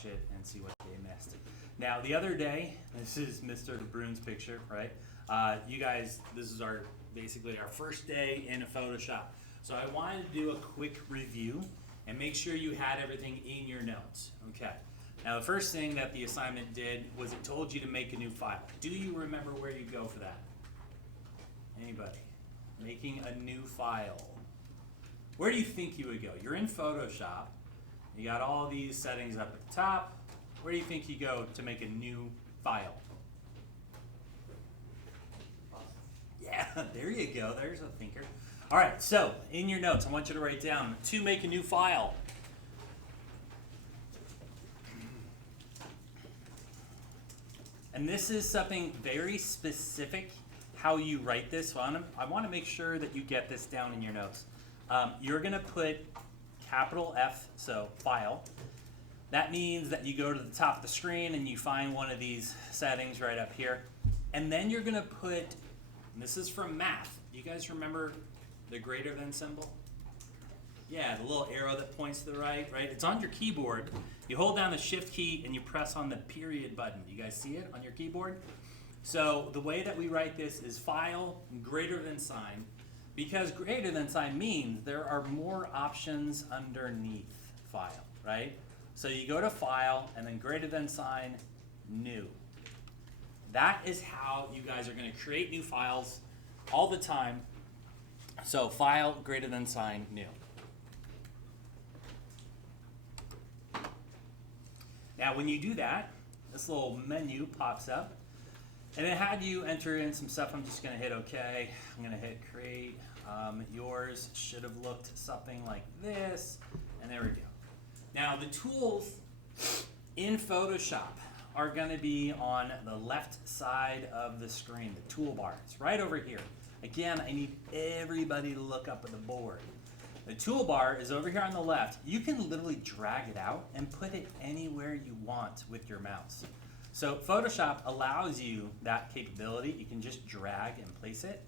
watch it and see what they missed. Now, the other day, this is Mr. DeBruyn's picture, right? You guys, this is basically our first day in Photoshop. So I wanted to do a quick review and make sure you had everything in your notes. Okay. Now, the first thing that the assignment did was it told you to make a new file. Do you remember where you go for that? Anybody? Making a new file. Where do you think you would go? You're in Photoshop. You got all these settings up at the top. Where do you think you go to make a new file? Yeah, there you go. There's a thinker. All right, so in your notes, I want you to write down to make a new file. And this is something very specific how you write this. So I want to make sure that you get this down in your notes. You're going to put capital F, so file. That means that you go to the top of the screen and you find one of these settings right up here. And then you're going to put, and this is from math. You guys remember the greater than symbol? Yeah, the little arrow that points to the right? It's on your keyboard. You hold down the shift key and you press on the period button. You guys see it on your keyboard? So the way that we write this is file greater than sign, because greater than sign means there are more options underneath file, right? So you go to file and then greater than sign, new. That is how you guys are going to create new files all the time. So file greater than sign, new. Now when you do that, this little menu pops up and it had you enter in some stuff. I'm just going to hit OK. I'm going to hit create. Yours should have looked something like this, and there we go. Now the tools in Photoshop are going to be on the left side of the screen, the toolbar. It's right over here. Again, I need everybody to look up at the board. The toolbar is over here on the left. You can literally drag it out and put it anywhere you want with your mouse. So Photoshop allows you that capability. You can just drag and place it,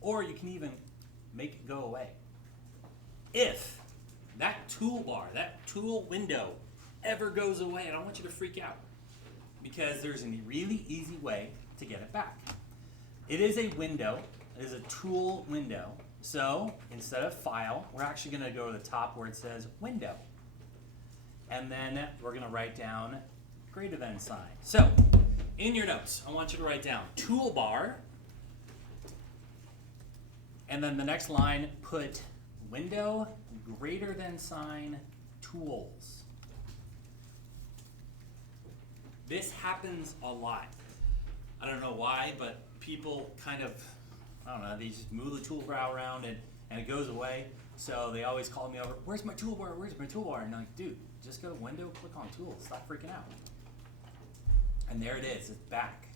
or you can even make it go away. If that toolbar, that tool window ever goes away, I don't want you to freak out, because there's a really easy way to get it back. It is a window. It is a tool window. So instead of file, we're actually going to go to the top where it says window. And then we're going to write down greater than sign. So in your notes, I want you to write down toolbar. And then the next line, put window greater than sign tools. This happens a lot. I don't know why, but people kind of, I don't know, they just move the toolbar around and it goes away. So they always call me over, where's my toolbar, where's my toolbar? And I'm like, dude, just go to window, click on tools, stop freaking out. And there it is, it's back,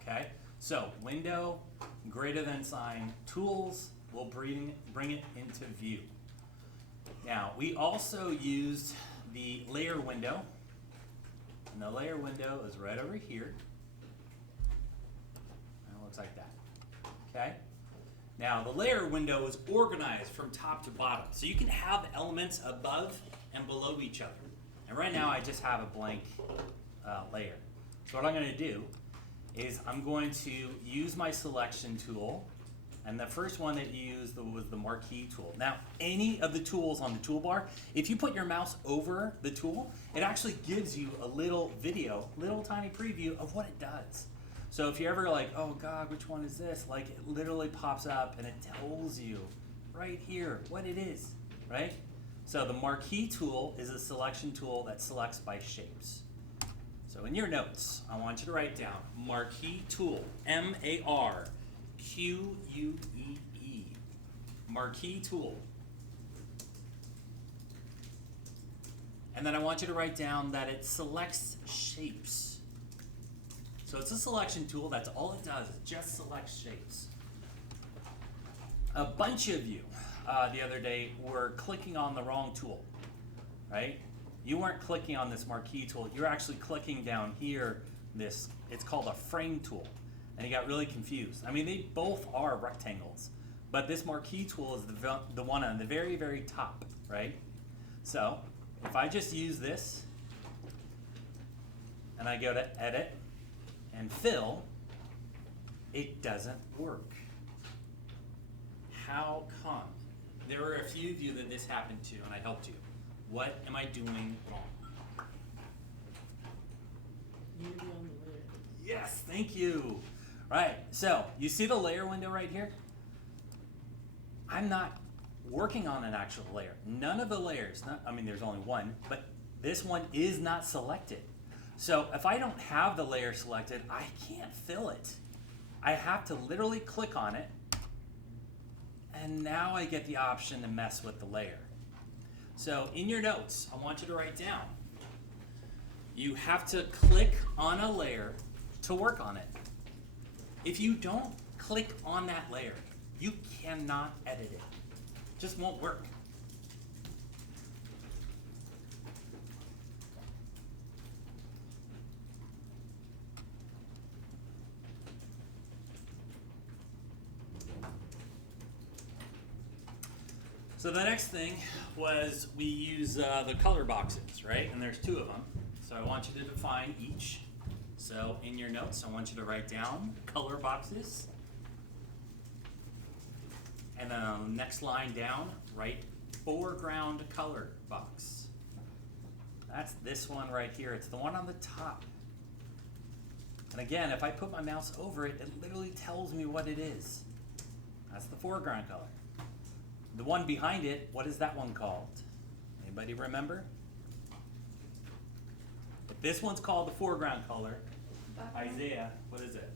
okay? So window, greater than sign, tools will bring it into view. Now, we also used the layer window, and the layer window is right over here. And it looks like that, okay? Now, the layer window is organized from top to bottom, so you can have elements above and below each other. And right now, I just have a blank layer. So what I'm going to do is I'm going to use my selection tool, and the first one that you used was the marquee tool. Now, any of the tools on the toolbar, if you put your mouse over the tool, it actually gives you a little video, little tiny preview of what it does. So if you're ever like, oh God, which one is this? Like, it literally pops up and it tells you right here what it is, right? So the marquee tool is a selection tool that selects by shapes. So in your notes, I want you to write down marquee tool, M-A-R-Q-U-E-E, marquee tool. And then I want you to write down that it selects shapes. So it's a selection tool, that's all it does, it just selects shapes. A bunch of you the other day were clicking on the wrong tool, right? You weren't clicking on this marquee tool, you're actually clicking down here, it's called a frame tool, and you got really confused. I mean, they both are rectangles, but this marquee tool is the one on the very, very top, right? So, if I just use this, and I go to edit and fill, it doesn't work. How come? There were a few of you that this happened to, and I helped you. What am I doing wrong? You're the only layer. Yes, thank you. Right, so you see the layer window right here? I'm not working on an actual layer. None of the layers, I mean there's only one, but this one is not selected. So if I don't have the layer selected, I can't fill it. I have to literally click on it, and now I get the option to mess with the layer. So in your notes, I want you to write down, you have to click on a layer to work on it. If you don't click on that layer, you cannot edit it. Just won't work. So the next thing was we use the color boxes, right? And there's two of them. So I want you to define each. So in your notes, I want you to write down color boxes. And then on the next line down, write foreground color box. That's this one right here. It's the one on the top. And again, if I put my mouse over it, it literally tells me what it is. That's the foreground color. The one behind it, what is that one called? Anybody remember? If this one's called the foreground color, Isaiah, what is it?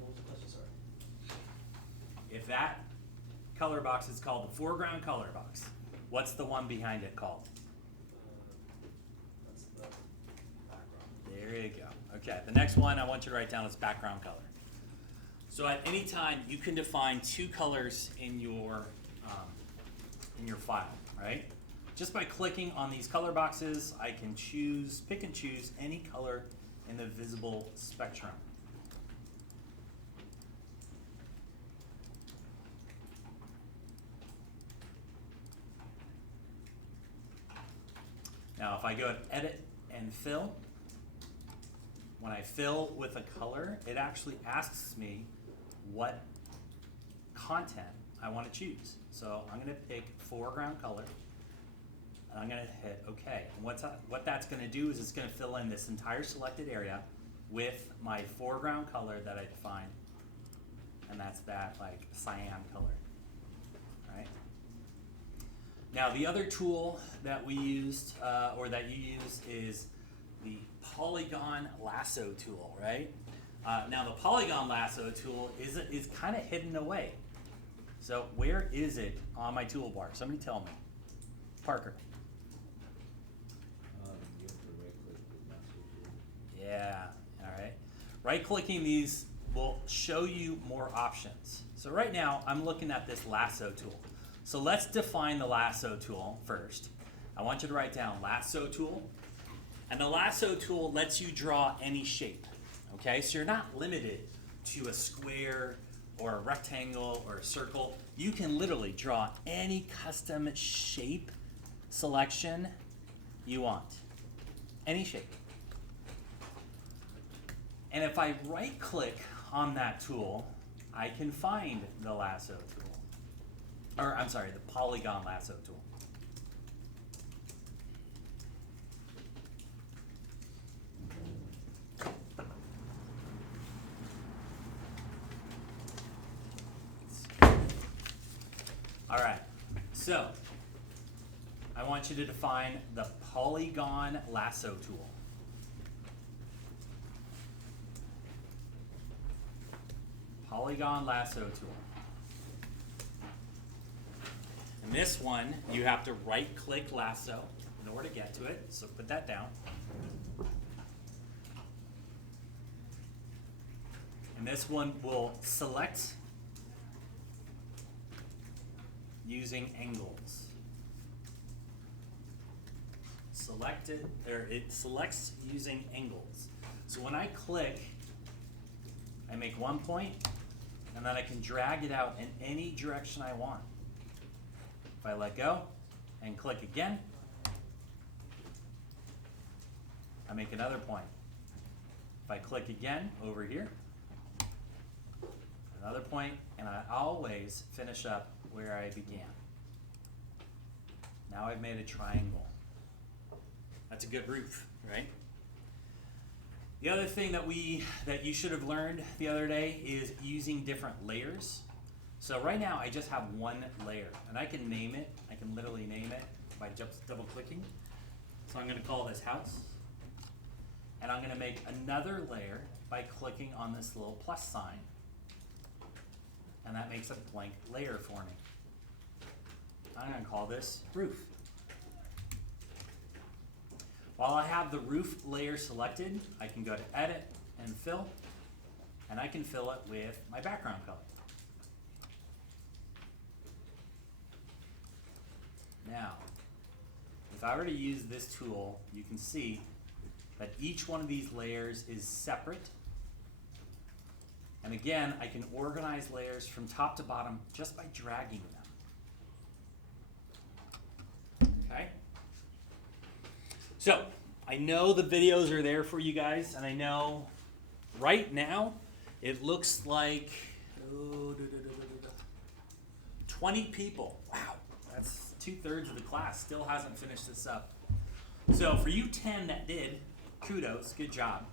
What was the question, sorry? If that color box is called the foreground color box, what's the one behind it called? That's the background. There you go. Okay, the next one I want you to write down is background color. So at any time, you can define two colors in your file, right? Just by clicking on these color boxes, I can pick and choose any color in the visible spectrum. Now, if I go to edit and fill, when I fill with a color, it actually asks me what content I want to choose. So I'm going to pick foreground color, and I'm going to hit OK. And what that's going to do is it's going to fill in this entire selected area with my foreground color that I defined, and that's that like cyan color. Right? Now the other tool that we used, or that you use, is the polygon lasso tool, right? Now the polygon lasso tool is kind of hidden away. So where is it on my toolbar? Somebody tell me. Parker. You have to right-click the lasso tool. Yeah, all right. Right-clicking these will show you more options. So right now, I'm looking at this lasso tool. So let's define the lasso tool first. I want you to write down lasso tool. And the lasso tool lets you draw any shape. Okay, so you're not limited to a square or a rectangle or a circle. You can literally draw any custom shape selection you want. Any shape. And if I right click on that tool, I can find the lasso tool. Or I'm sorry, the polygon lasso tool. All right, so I want you to define the polygon lasso tool. Polygon lasso tool. And this one, you have to right-click lasso in order to get to it, so put that down. And this one will select using angles. Selected, or it selects using angles. So when I click, I make one point, and then I can drag it out in any direction I want. If I let go and click again, I make another point. If I click again over here, another point, and I always finish up where I began. Now I've made a triangle. That's a good roof, right? The other thing that you should have learned the other day is using different layers. So right now I just have one layer, and I can name it. I can literally name it by just double clicking. So I'm going to call this house, and I'm going to make another layer by clicking on this little plus sign, and that makes a blank layer for me. I'm going to call this roof. While I have the roof layer selected, I can go to edit and fill, and I can fill it with my background color. Now, if I were to use this tool, you can see that each one of these layers is separate. And again, I can organize layers from top to bottom just by dragging them. Okay? So, I know the videos are there for you guys, and I know right now it looks like 20 people. Wow, that's 2/3 of the class still hasn't finished this up. So for you 10 that did, kudos, good job.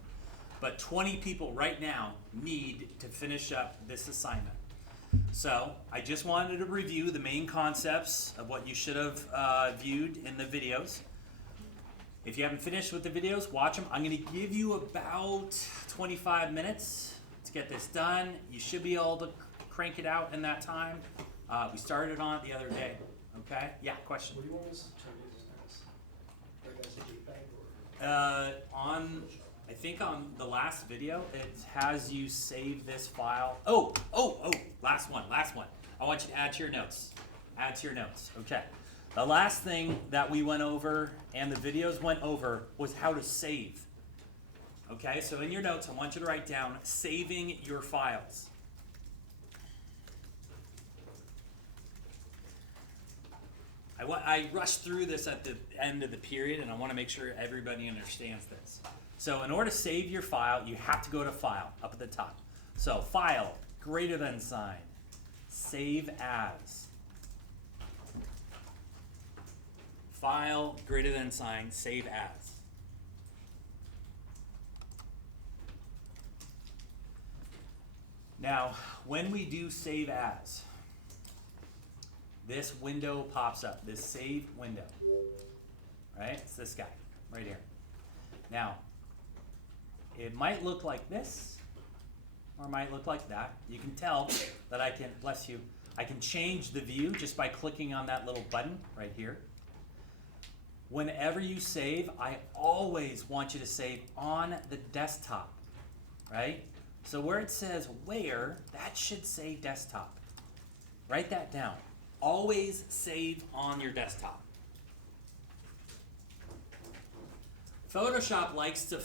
But 20 people right now need to finish up this assignment. So I just wanted to review the main concepts of what you should have viewed in the videos. If you haven't finished with the videos, watch them. I'm going to give you about 25 minutes to get this done. You should be able to crank it out in that time. We started on it the other day. Okay? Yeah, question. What do you want us to turn this as? Like as a JPEG or? I think on the last video, it has you save this file. Last one. I want you to add to your notes. Add to your notes. Okay. The last thing that we went over and the videos went over was how to save. Okay, so in your notes, I want you to write down saving your files. I rushed through this at the end of the period, and I want to make sure everybody understands this. So in order to save your file, you have to go to File, up at the top. So File, greater than sign, Save As. File, greater than sign, Save As. Now, when we do Save As, this window pops up, this save window, right? It's this guy right here. Now, it might look like this, or it might look like that. You can tell that I can, bless you, I can change the view just by clicking on that little button right here. Whenever you save, I always want you to save on the desktop, right? So where it says where, that should say desktop. Write that down. Always save on your desktop. Photoshop likes to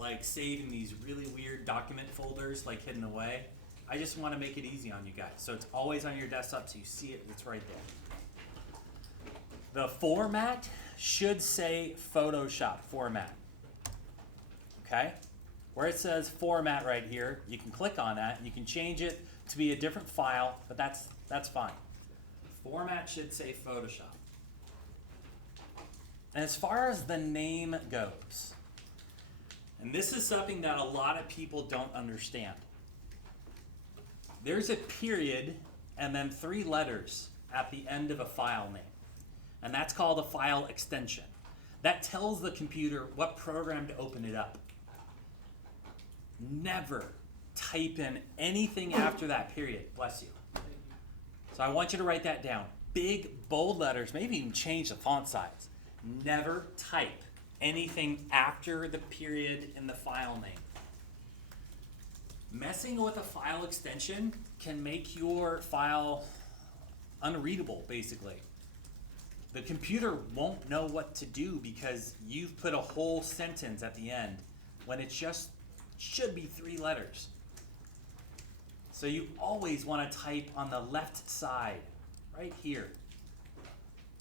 like save in these really weird document folders, like hidden away. I just want to make it easy on you guys. So it's always on your desktop, so you see it, it's right there. The format should say Photoshop format. Okay? Where it says format right here, you can click on that. You can change it to be a different file, but that's fine. Format should say Photoshop. And as far as the name goes, and this is something that a lot of people don't understand. There's a period and then 3 letters at the end of a file name. And that's called a file extension. That tells the computer what program to open it up. Never type in anything after that period. Bless you. So I want you to write that down. Big, bold letters, maybe even change the font size. Never type anything after the period in the file name. Messing with a file extension can make your file unreadable, basically. The computer won't know what to do because you've put a whole sentence at the end when it just should be 3 letters. So you always want to type on the left side, right here.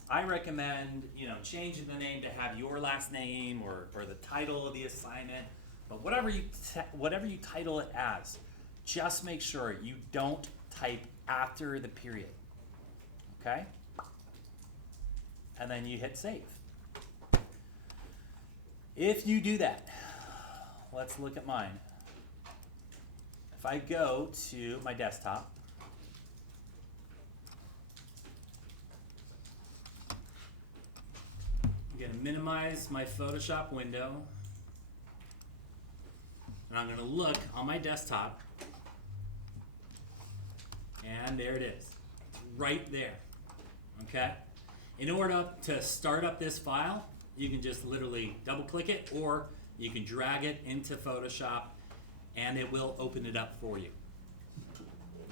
I recommend, changing the name to have your last name or the title of the assignment. But whatever you title it as, just make sure you don't type after the period. Okay? And then you hit save. If you do that, let's look at mine. If I go to my desktop, I'm going to minimize my Photoshop window, and I'm going to look on my desktop, and there it is, right there. Okay? In order to start up this file, you can just literally double click it, or you can drag it into Photoshop and it will open it up for you.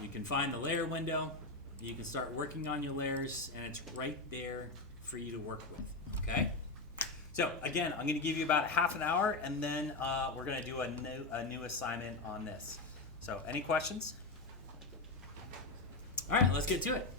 You can find the layer window, you can start working on your layers, and it's right there for you to work with, okay? So again, I'm gonna give you about half an hour, and then we're gonna do a new assignment on this. So any questions? All right, let's get to it.